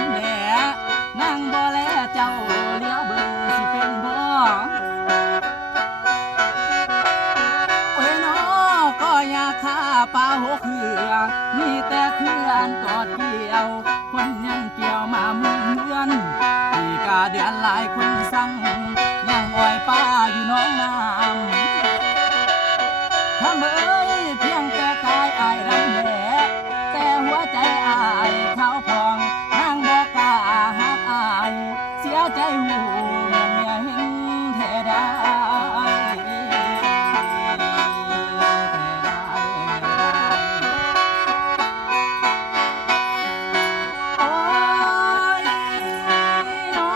ำแหล่นางบ่แลเจ้าเลี้ยวเบิ่งสิเป็นบ่โอ้ยน้อก็อยากฆ่าป่าหกเหือมีแต่เขื่อนกอดเกี่ยวคนยังเกี่ยวมามุงเมือนปีกาเดือนหลายคนสั่งยังอ้อยป้าอยู่น้องน้ำทำเอ้ยเพียงแต่กายอายลำแหล่แต่หัวใจอายขาวพองนางบอกกล้าหักอายเสียใจหูเมียเมียเห็นแท้ได้โอ้ยน้อ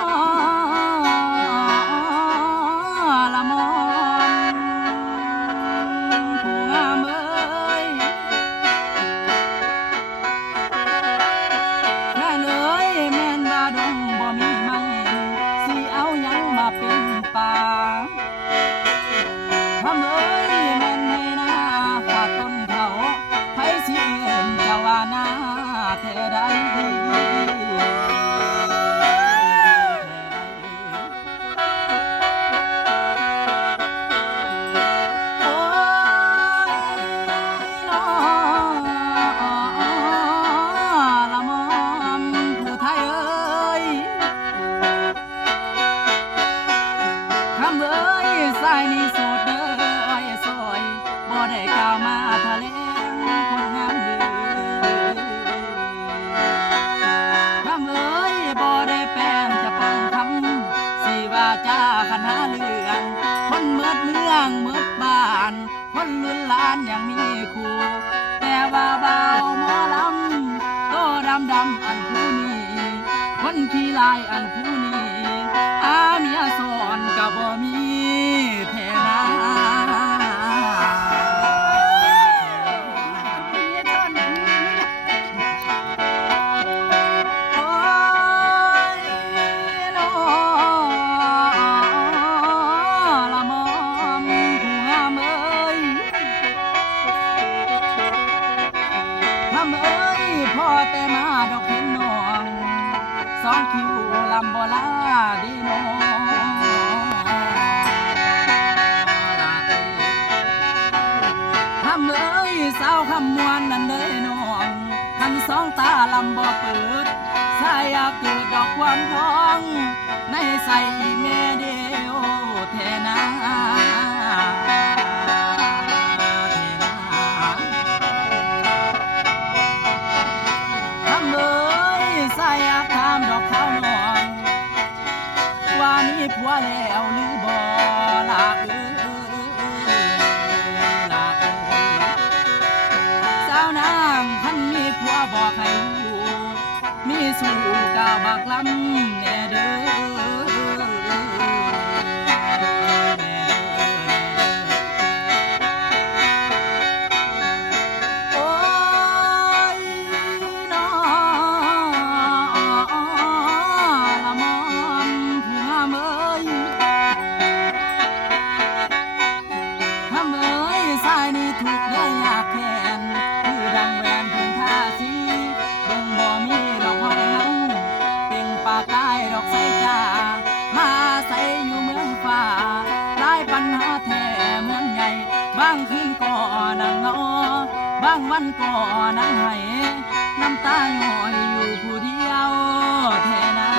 ละมอนผู้งามเอ้ย แม่นเอ้ยแม่นว่าดงบ่มีไม้สิเอาหยังมาเป็นป่าทำเอ้ยแม่นให้หน้าขาดต้นเขาไผสิเอิ้นเจ้าว่าหน้าแท้ใดโอ้ยน้อละมอมผู้ไทยเอ้ย คำเอ้ยสายนี้โสดเด้ออ้อยซอยบ่ได้กล่าวมาทะเลงคนงามเด้อคำเอ้ยบ่ได้แปลงจะปังคำสิว่าจ้าคณะเลื่อนคนเมิดเมืองเมิดบ้านคนลุ่นหลานยังมีคู่แต่ว่าเบาหมอลำโตดำอันผู้นี้คนขี้ลายอันผู้นี้อาเมียสอนก็บ่มีแท้นาโอ้ยน้อละมอมผู้งามเอ้ยทำเอ้ยพ่อแต่มาดอกเห็นน้องสองคิวลำบ่ลาดีน้องทำเอ้ยสาวคำมวนนั่นเด้น้องคันสองตาลำบ่เปิดสายอยากเกิดดอกความท้องในใส่แม่เดียวแทนาทำเอ้ยสายอยากถามดอกข้าวน้องว่ามีผัวแล้วหรือบ่ล่ะล่ะสาวนางคันมีผัวบอกให้รู้มีสู่กาวบักลำแน่เด้อโอ้ยน้อละมอนผู้งามเอ้ยทำเอ้ยสายนี้ถูกได้อยากแค้นคือดังแหวนเพิ่งทาสีเบิ่งบ่มีดอกหอมเงาเป็นปากกายดอกใสจ้ามาใส่อยู่เมืองฟ้าหลายปัญหาแท้เมืองใหญ่บางคืนก็นั่งเงาบางวันก็นั่งไห้น้ำตาย้อยอยู่ผู้เดียวแท้นา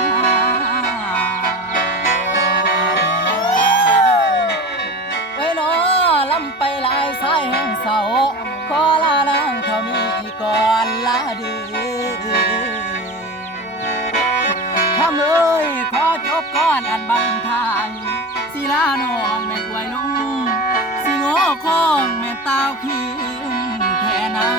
ไว้น้อลำไปหลายสายแห่งเสาขอลานางเท่านี้ก่อนลาเดือทำเอ้ยขอจบก่อนอันบังทายสิลาน้องแม่กวยลุงสิโง่คองแม่เต้าคืนแทนา